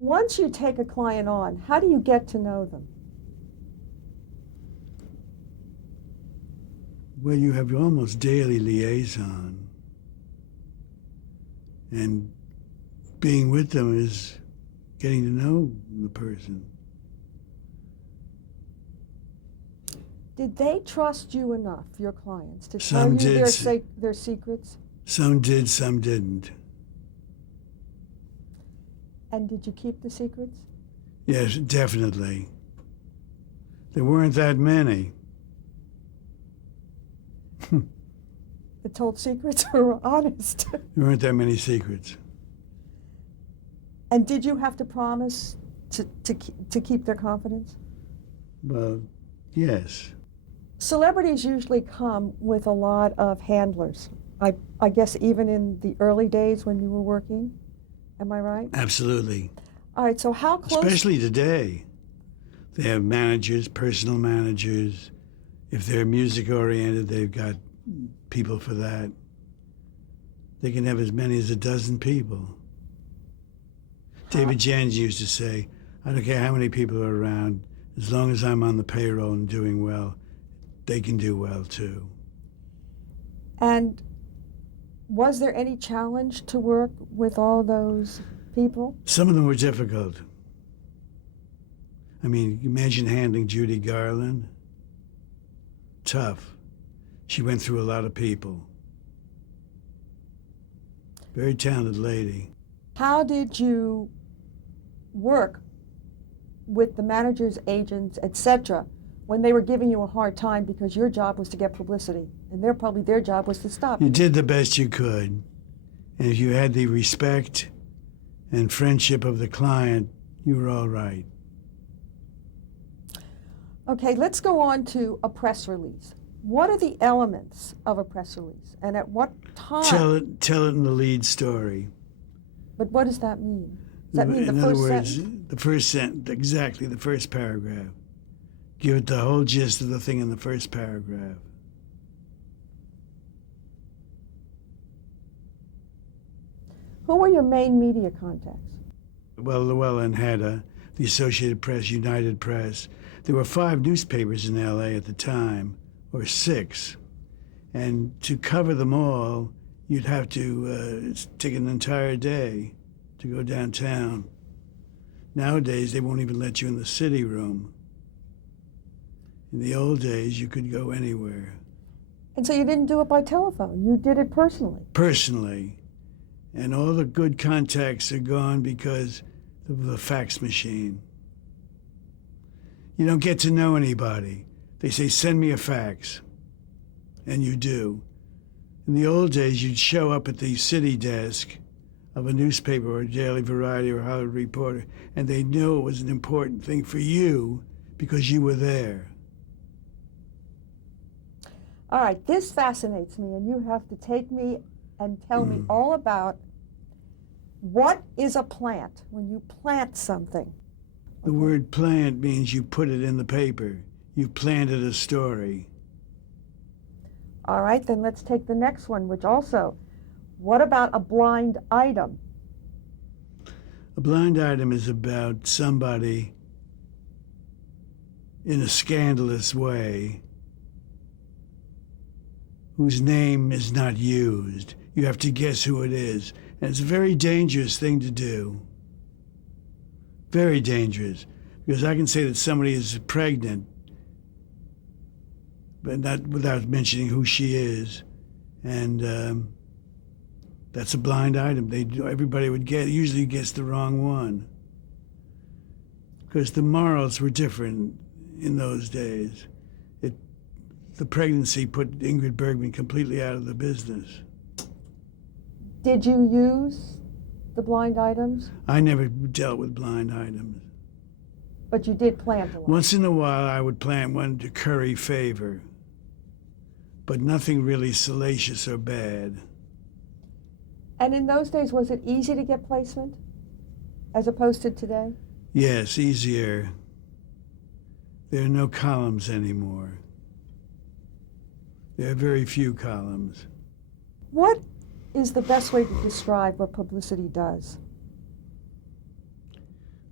Once you take a client on, how do you get to know them? Well, you have almost daily liaison. And being with them is getting to know the person. Did they trust you enough, your clients, to tell Some you did. their secrets? Some did, some didn't. And did you keep the secrets? Yes, definitely. There weren't that many. That told secrets or were honest? There weren't that many secrets. And did you have to promise to keep their confidence? Well, yes. Celebrities usually come with a lot of handlers. I guess even in the early days when you were working. Am I right? Absolutely. All right, so how close? Especially today. They have managers, personal managers. If they're music oriented, they've got people for that. They can have as many as a dozen people. David Jans used to say, I don't care how many people are around, as long as I'm on the payroll and doing well, they can do well too. And was there any challenge to work with all those people? Some of them were difficult. I mean, imagine handling Judy Garland. Tough. She went through a lot of people. Very talented lady. How did you work with the managers, agents, etc., when they were giving you a hard time because your job was to get publicity and their job was to stop You you? did the best you could. And if you had the respect and friendship of the client, you were all right. Okay, let's go on to a press release. What are the elements of a press release, and at what time? Tell it in the lead story. But what does that mean? Does that mean In the other first words, sentence? the first sentence, exactly, the first paragraph. Give it the whole gist of the thing in the first paragraph. Who were your main media contacts? Well, Llewellyn had the Associated Press, United Press. There were 5 newspapers in L.A. at the time, or 6. And to cover them all, you'd have to take an entire day to go downtown. Nowadays, they won't even let you in the city room. In the old days, you could go anywhere. And so you didn't do it by telephone. You did it personally. Personally. And all the good contacts are gone because of the fax machine. You don't get to know anybody. They say, send me a fax. And you do. In the old days, you'd show up at the city desk of a newspaper or a Daily Variety or Hollywood Reporter, and they knew it was an important thing for you because you were there. All right, this fascinates me, and you have to take me and tell me all about what is a plant when you plant something. The word plant means you put it in the paper. You planted a story. All right, then let's take the next one, which also, what about a blind item? A blind item is about somebody in a scandalous way whose name is not used. You have to guess who it is. And it's a very dangerous thing to do. Very dangerous. Because I can say that somebody is pregnant, but not without mentioning who she is. And that's a blind item. Everybody would usually guess the wrong one. Because the morals were different in those days. The pregnancy put Ingrid Bergman completely out of the business. Did you use the blind items? I never dealt with blind items. But you did plant a lot. Once in a while, I would plant one to curry favor, but nothing really salacious or bad. And in those days, was it easy to get placement as opposed to today? Yes, easier. There are no columns anymore. There are very few columns. What is the best way to describe what publicity does?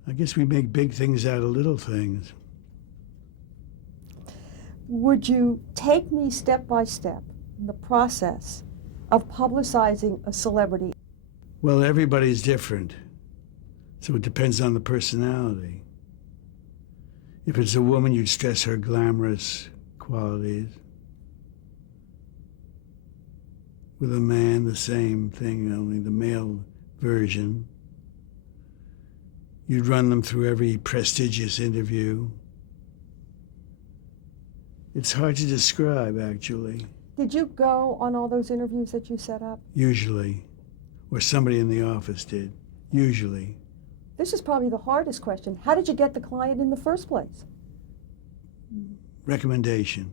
I guess we make big things out of little things. Would you take me step by step in the process of publicizing a celebrity? Well, everybody's different, so it depends on the personality. If it's a woman, you'd stress her glamorous qualities. With a man, the same thing, only the male version. You'd run them through every prestigious interview. It's hard to describe, actually. Did you go on all those interviews that you set up? Usually. Or somebody in the office did. Usually. This is probably the hardest question. How did you get the client in the first place? Recommendation.